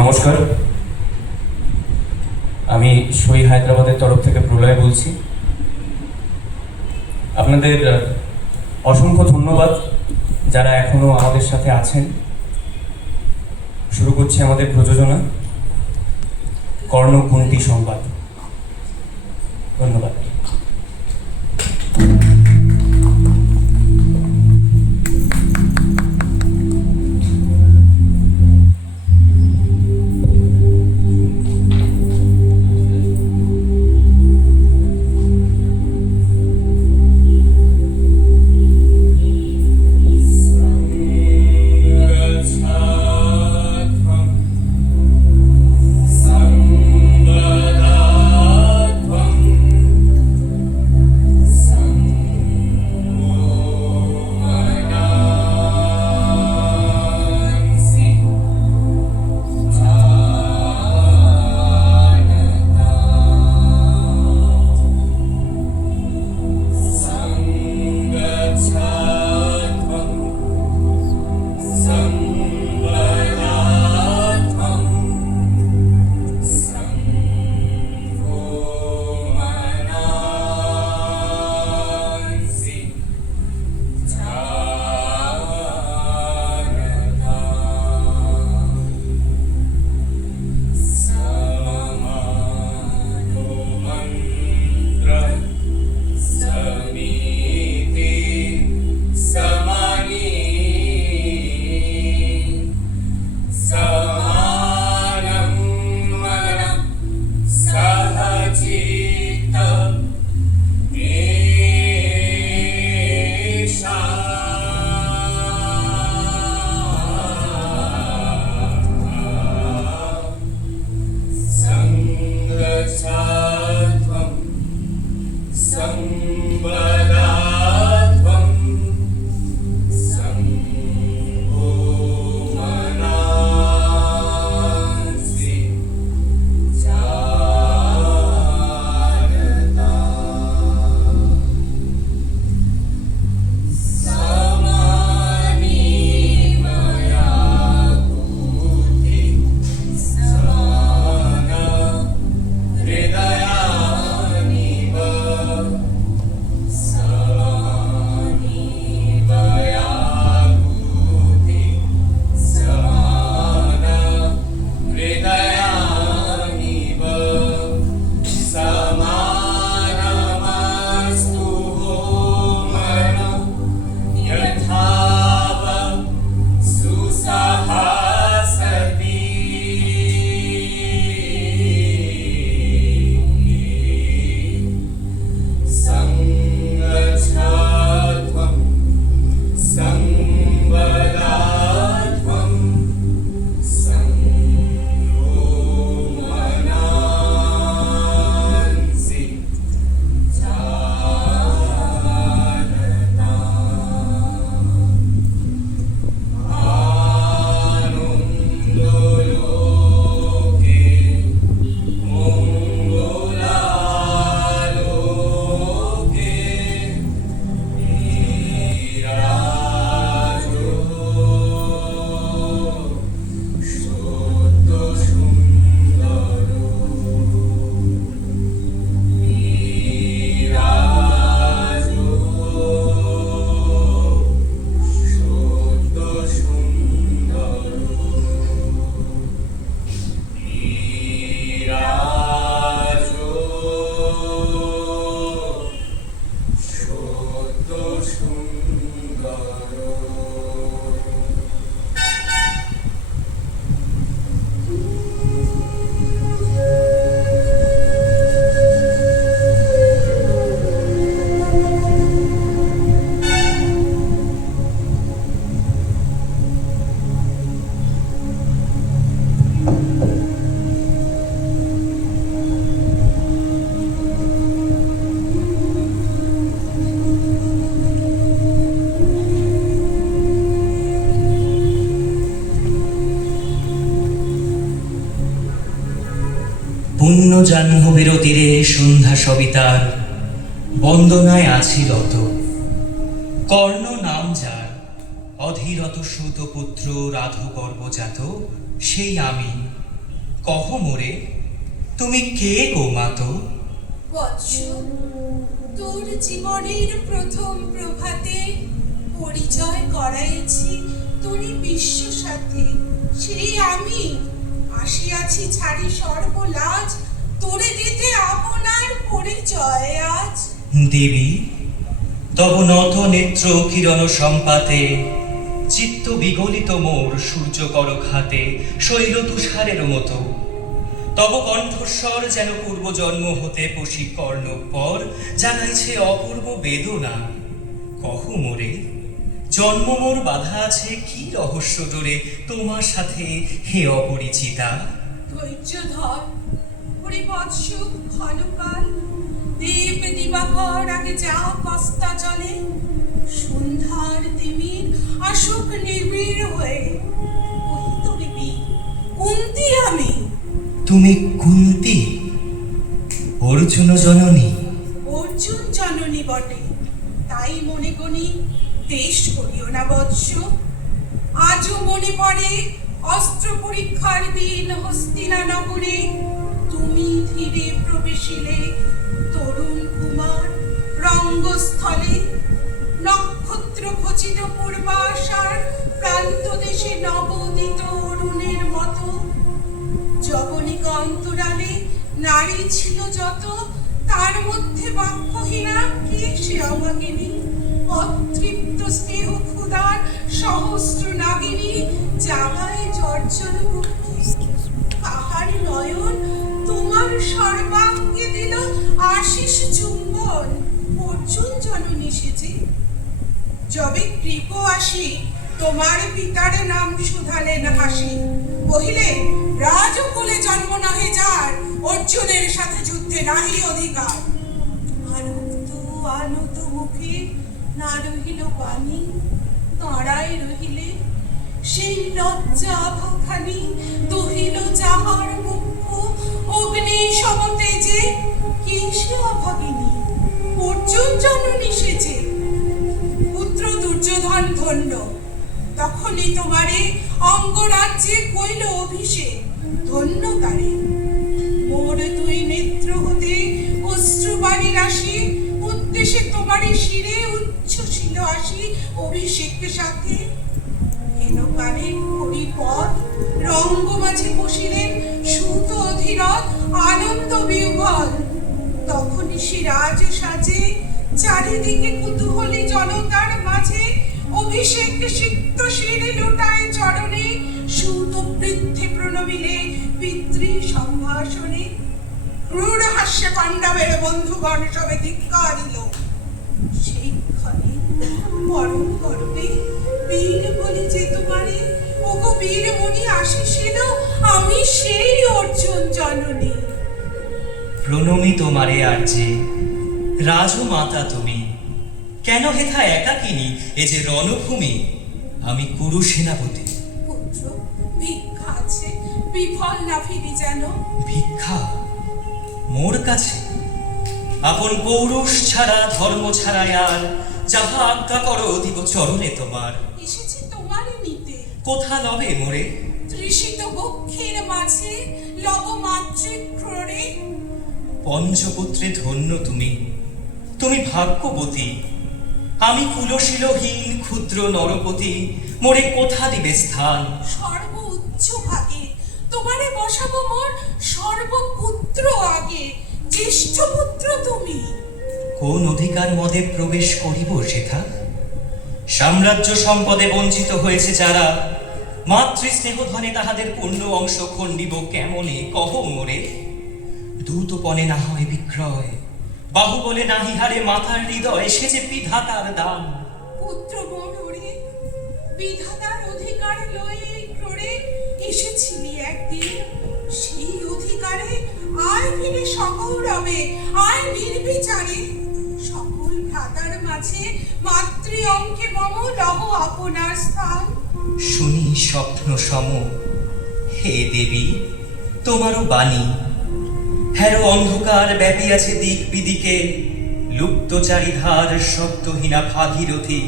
নমস্কার। আমি সই হায়দ্রাবাদের তরফ থেকে প্রলয় বলছি। আপনাদের অসংখ্য ধন্যবাদ যারা এখনও আমাদের সাথে আছেন। শুরু করছি আমাদের প্রযোজনা, কর্ণকুন্তি সংবাদ। ধন্যবাদ। জাহ্নবের তীরে সন্ধ্যা সবিতার, বন্দনায় আছি রত। কর্ণ নাম যার, অধীরত সুতপুত্র রাধু গর্বজাত সেই আমি। কহ মোরে, তুমি কে গো মাত? তোর জীবনের প্রথম প্রভাতে পরিচয় করাইছি তোরে বিশ্ব সাথে। সেই আমি, আসিয়াছি ছাড়ি সর্বলাজ তোরে দিতে আপনার পরিচয় আজ। দেবী তব নত নেত্র কিরণ সম্পাতে চিত্ত বিগলিত মোর সূর্য করক হাতে শৈল তুষারের মতো। তব কণ্ঠস্বর যেন পূর্ব জন্ম হতে পশি কর্ণ পর জানাইছে অপূর্ব বেদনা। কহ মোরে জন্ম মোর বাধা আছে কি রহস্য ডোরে তোমার সাথে হে অপরিচিতা। ধৈর্য ধর। হরিবৎস ক্ষণকাল দেব দিবাকর আগে যা কস্তা চলে সন্ধ্যার তিমির আসুক নির্বীর হয়ে কুন্তি আমি। তুমি কুন্তি? অর্জুন জননী? অর্জুন জননী বটে। তাই মনে করি দেশ করিও না বৎস। আজও মনে পড়ে অস্ত্র পরীক্ষার দিন হস্তিনা নগরে তুমি ধীরে প্রবেশিলে, তরুণ কুমার, রঙ্গস্থলে। নক্ষত্র খচিত পূর্বাশার প্রান্ত দেশে নবোদিত অরুণের মতো। জবনিকা অন্তরালে নারী ছিল যত, তার মধ্যে বাক্যহীনা কে সে অভাগিনী অতৃপ্ত স্নেহ ক্ষুদার সহস্র নাগিনী জাগায় জর্জর কাহার নয়ন সর্বাঙ্গে দিল আশিস চুম্বন। অর্জুন জননী সেজে। যবে কৃপ আসি, তোমার পিতার নাম শুধালেন হাসি। কহিলে, রাজকুলে জন্ম নহে যার, অর্জুনের সাথে যুদ্ধে নাহি অধিকার। আনন্দ আনত মুখে না রহিল বাণী, তাঁরাই রহিলে সেই লজ্জা আভাখানি দহিল যাহার মুখ অগ্নি সমতেজে কি সে অভাগিনী? অর্জুন জননী সেজে পুত্র দুর্যোধন ধন্য, তখনই তোমারে অঙ্গরাজ্যে কইল অভিষেক, ধন্য তারে। মোর দুই নেত্র হতে অশ্রুবাণী রাশি উদ্দেশ্যে তোমারে শিরে উচ্ছ্বসিল আসি অভিষেকের সাথে। হেনকালের হরিপদ রঙ্গ মাঝে বসিলেন সুত অধীরথ আনন্দ বিহ্বল। তখনই সে রাজ সাজে চারিদিকে কুতূহলী জনতার মাঝে অভিষেক সিক্ত শিরে লোটায় চরণে সুত বৃদ্ধে প্রণমিলে পিতৃ সম্ভাষণে। ক্রূর হাস্য পাণ্ডবের বন্ধুগণ সবে ধিক্কা দিল সেই ক্ষণে পরম গর্বে বীর বলি যে তোমারে, ওগো বীর আসিছিল আমি সেই অর্জুন জননী। প্রণমি তোমারে আর যে রাজমাতা তুমি। কেন হেথা একাকিনী এ যে রণভূমি? আমি কুরু সেনাপতি পুত্র ভিক্ষা আছে বিফল না ফিরি যেন। ভিক্ষা? মোর কাছে? আপন পৌরুষ ছাড়া ধর্ম ছাড়া আর যাহা আজ্ঞা করো দিব চরণে তোমার। এসেছি তোমারই নিতে। কোথা লবে মোরে? তৃষিত বক্ষের মাঝে লব মাতৃক্রোড়ে পঞ্চপুত্রে ধন্য তুমি। তুমি ভাগ্যবতী। আমি কুলশীলহীন ক্ষুদ্র নরপতি মোরে কোথা দিবে স্থান? সর্ব উচ্চ ভাগে তোমারে বসাবো মোর সর্বপুত্র আগে জ্যেষ্ঠ পুত্র তুমি। কোন অধিকার মদে প্রবেশ করিব সেথা? সাম্রাজ্য সম্পদে বঞ্চিত হয়েছে যারা মাতৃস্নেহ ধনে তাহাদের পূর্ণ অংশ খণ্ডিব কেমনে? কহ মোরে। দূতপনে না হয় বিক্রয় বাহুবলে নাহি হারে মাথার হৃদয় সে যে বিধাতার দান। পুত্র ওরে বিধাতার অধিকার লয়ে ক্রোড়ে এসেছিলি একদিন। সেই অধিকারে আয় ফিরে সগৌরবে আয় নির্বিচারে। সকল ভ্রাতার মাঝে মাতৃ অঙ্কে মম লহ আপনার স্থান। শুনি স্বপ্ন সম হে দেবী তোমারও বাণী। হ্যারো অন্ধকার ব্যাপী আছে দিক বিদিকে। লুপ্ত চারিধার শব্দহীনা ভাগীরথী,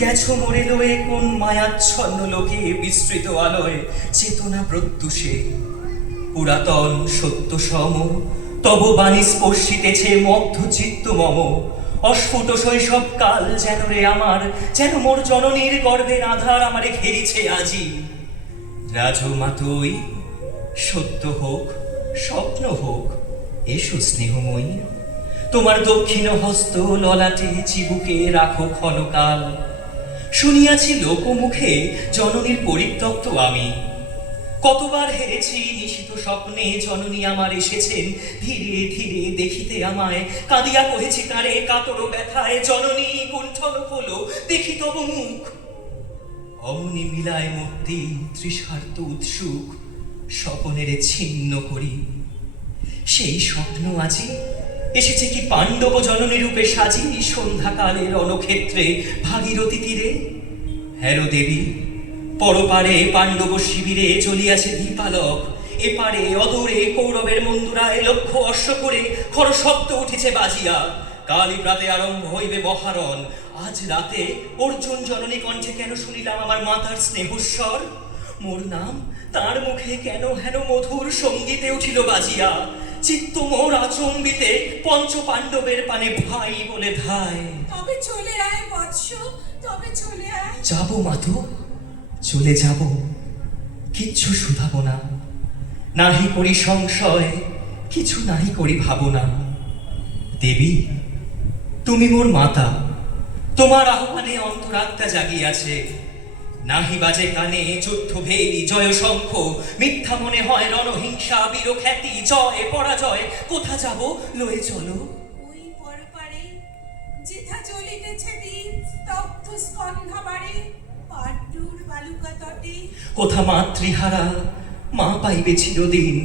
গেছো মরে লয়ে কোন মায়াচ্ছন্ন লোকে বিস্তৃত আলোয় চেতনা প্রত্যুষে। পুরাতন সত্য সম, তব বাণী স্পর্শিতেছে মধ্য চিত্ত মম। অস্ফুট শৈশব কাল যেন রে আমার, যেন মোর জননীর গর্ভের আধার আমারে ঘেরিছে আজি। রাজমাতই সত্য হোক স্বপ্ন হোক, এসো স্নেহময়ী। তোমার দক্ষিণ হস্ত ললাটে চিবুকে রাখো ক্ষণকাল। শুনিয়াছি লোকমুখে জননীর পরিত্যক্ত আমি। কতবার হেরেছি নিশিত স্বপ্নে জননী আমার এসেছেন। ধীরে ধীরে দেখিতে আমায় কাঁদিয়া কহেছি তারে কাতর ব্যথায় জননী কুণ্ঠন হলো, দেখি তব মুখ। অমনি মিলায় মূর্তি তৃষার্ত উৎসুক। স্বপনের ছিন্ন করি। সেই স্বপ্ন আজি এসেছে কি পাণ্ডব জননী রূপে সাজি সন্ধ্যাকালের রণক্ষেত্রে ভাগীরথী তীরে? হ্যারো দেবী, পরপারে পাণ্ডব শিবিরে চলিয়াছে দীপালক। এপারে অদূরে কৌরবের মন্দুরায় লক্ষ্য অশ্ব করে খর শব্দ উঠেছে বাজিয়া। কালী প্রাতে আরম্ভ হইবে মহারণ। আজ রাতে অর্জুন জননী কণ্ঠে কেন শুনিলাম আমার মাতার স্নেহস্বর? মোর নাম তার মুখে কেন হেন মধুর সঙ্গীতে উঠিল বাজিয়া? চিত্ত মোর আচম্বিতে পঞ্চ পাণ্ডবের পানে ভাই বলে ধায়। তবে চলে আয় বৎস তবে চলে আয়। যাব মাধু চলে যাব। কিচ্ছু শুধাবো না। নাহি করি সংশয় কিছু নাহি করি ভাবনা। দেবী তুমি মোর মাতা। তোমার আহ্বানে অন্তরাত্মা জাগিয়াছে। নাহি বাজে কানে যুদ্ধ ভেরি জয় শঙ্খ মিথ্যা মনে হয় রণহিংসা বীর খ্যাতি জয় পরাজয় কোথা যাব লয়ে চলো। ওই পরপারে যেথা চলিতেছে স্তব্ধ বাড়ে পাণ্ডুর বালুকা তটে। কোথা মাতৃহারা মা পাইবে চিরদিন।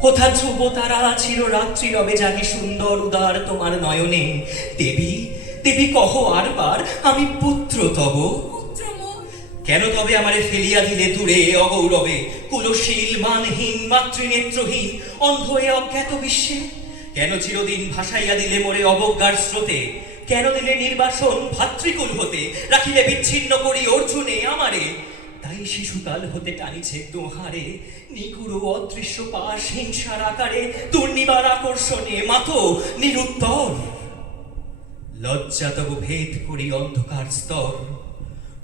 কোথা ধ্রুব তারা চিররাত্রি রবে জাগি সুন্দর উদার তোমার নয়নে। দেবী দেবী কহ আরবার আমি পুত্র তব। কেন তবে আমারে ফেলিয়া দিলে দূরে অগৌরবে? কুলশীল, মানহীন, মাতৃনেত্রহীন অন্ধ এ অজ্ঞাত বিশ্বে? কেন চিরদিন ভাসাইয়া দিলে মোরে অবজ্ঞার স্রোতে? কেন দিলে নির্বাসন ভাতৃকুল হতে? রাখিলে বিচ্ছিন্ন করি অর্জুনে আমারে। তাই শিশুকাল হতে টানিছে দোহারে, নিগুড় অদৃশ্য পাশ হিংসার আকারে, দুর্নিবার আকর্ষণে মাতো নিরুত্তর। লজ্জা তব ভেদ করি অন্ধকার স্তর।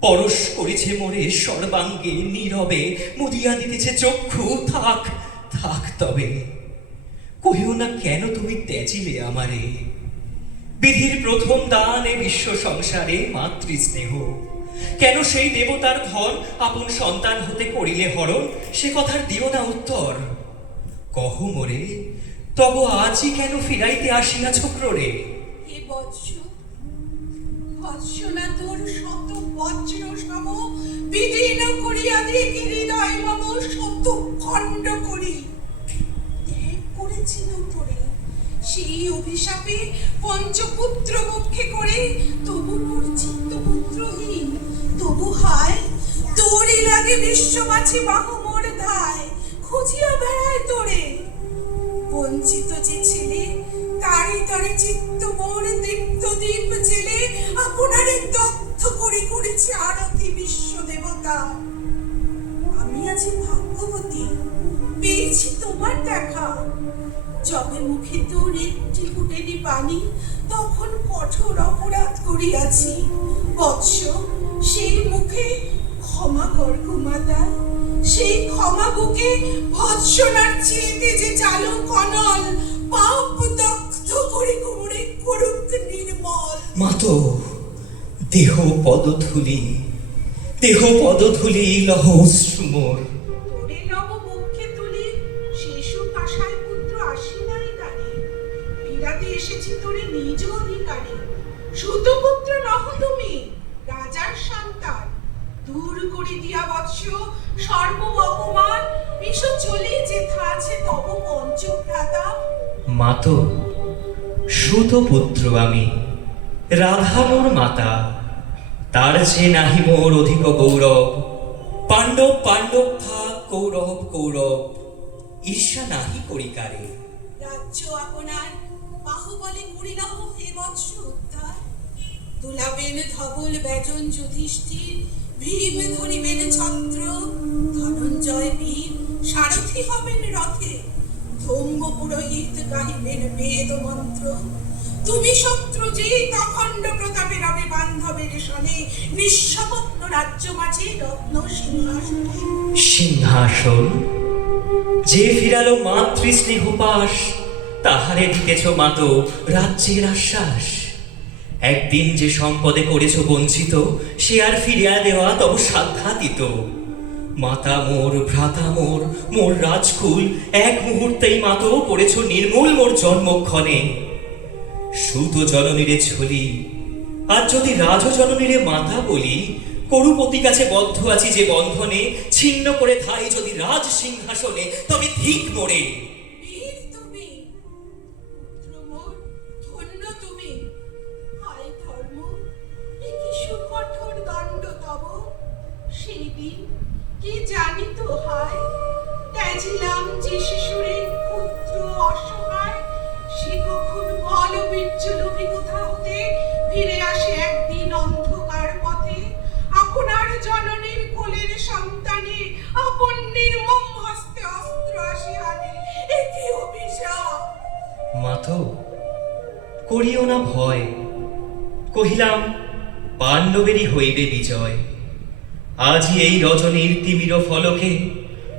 পরশ করেছে মোরে সর্বাঙ্গে নীরবে, মুদিয়া দিতেছে চক্ষু, থাক থাক তবে। কহিও না কেন তুমি ত্যাজিলে আমারে? বিধির প্রথম দান বিশ্ব সংসারে মাতৃ স্নেহ কেন সেই দেবতার ধন আপন সন্তান হতে করিলে হরণ? সে কথার দিও না উত্তর। কহ মোরে, তব আজই কেন ফিরাইতে আসিয়াছ ক্রোড়ে? হে বৎস শত বজ্র সম বিদীর্ণ করিয়া দেখি হৃদয় মম শত খণ্ড করি। ত্যাগ করেছিল তোরে সেই অভিশাপে পঞ্চপুত্র মুখে করে তবু তবু হায় তোরই লাগে বিশ্ববাছি বাহু ধায়, খুঁজিয়া বেড়ায় তোরে। বঞ্চিত যে ছেলে তারি তারি চিত্ত মোর করেছে আরতি বিশ্ব দেবতা। আমি আছি ভাগ্যবতী, পেয়েছি তোমার দেখা। যবে মুখে তোর একটি ফুটেনি পানি, তখন কঠোর অপরাধ করিয়াছি। বৎস, সেই মুখে ক্ষমা কর কুমাতা সেই ক্ষমা বুকে ভৎসনার চেয়েতে যে চালু কনল, পাপ দগ্ধ করে কুমড়ে করুক নির্মল। মাতো দেহ পদধূলি দেহ পদধূলি লহ শ্রুমোর এসেছি তোরে নিজ অধিকারী। সুতপুত্র নহ তুমি রাজার সন্তান। দূর করে দিয়া বৎস সর্ব অপমান এসো চলে যেথা আছে তব পঞ্চভ্রাতা। মাতো সুত পুত্র আমি রাধা মোর মাতা। তার যে নাহি মোর অধিক গৌরব। পাণ্ডব পাণ্ডব থাক, কৌরব কৌরব। ঈর্ষা নাহি করিকারে রাজ্য আপনার বাহুবলে করিলাম হে বৎস উদ্ধার। তুলাবেন ধবল ব্যজন যুধিষ্ঠির, ভীম ধরিবেন ছত্র। ধনঞ্জয় বীর, সারথি হবেন রথে। ধম্ম পুরোহিত গাহিবেন বেদ মন্ত্র তুমি শত্রু যে তখণ্ড প্রতাপে রবে বান্ধবের সনে নিঃস্বপ্ন রাজ্য মাঝে রত্ন সিংহাসনে। সিংহাসন, যে ফিরালো মাতৃ স্নেহ পাশ, তাহারে দিতেছ মাতো রাজ্যের আশ্বাস। একদিন যে সম্পদে করেছ বঞ্চিত, সে আর ফিরিয়া দেওয়া তব সাধ্যাতীত মাতা মোর, ভ্রাতা মোর মোর রাজকুল, এক মুহূর্তেই মাতো করেছ নির্মূল মোর জন্মক্ষণে। সুত জননীরে ছলি, আর যদি রাজ জননীরে মাথা বলি, করুপতি কাছে বদ্ধ আছি যে বন্ধনে, ছিন্ন করে থাই যদি রাজ সিংহাসনে তবে ঠিক মোড়ে করিও না ভয়। কহিলাম, পাণ্ডবেরই হইবে বিজয়। আজি এই রজনীর তিমির ফলকে,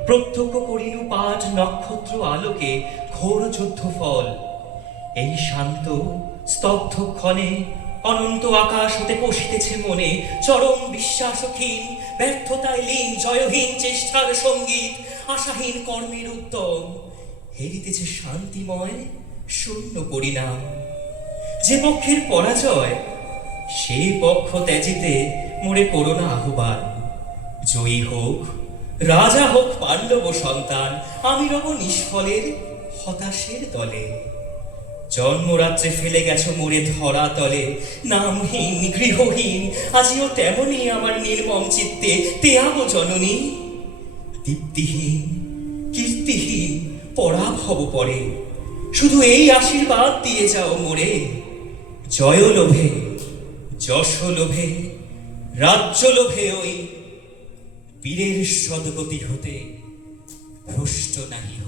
প্রত্যক্ষ করিনু পাঠ নক্ষত্র আলোকে ঘোর যুদ্ধ ফল। এই শান্ত, স্তব্ধ ক্ষণে অনন্ত আকাশ হতে পশিতেছে মনে চরম বিশ্বাসহীন ব্যর্থতায় লীন, জয়হীন চেষ্টার সংগীত, আশাহীন কর্মের উত্তম। হেরিতেছে শান্তিময়, শূন্য পরিণাম। যে পক্ষের পরাজয়, সেই পক্ষ ত্যাজিতে মোরে করোনা আহ্বান। জয়ী হোক, রাজা হোক পাণ্ডব সন্তান, আমি রব নিষ্ফলের হতাশের দলে। জন্মরাত্রে ফেলে গেছো মোরে ধরা তলে, নামহীন, গৃহহীন, আজিও তেমনই আমার নির্মম চিত্তে তেয়াব জননী। দীপ্তিহীন, কীর্তিহীন, পরাভব পরে, শুধু এই আশীর্বাদ দিয়ে যাও মোরে। জয় লোভে যশ লোভে রাজ্য লোভে ওই বীরের সদগতি হতে ভ্রষ্ট নাহি।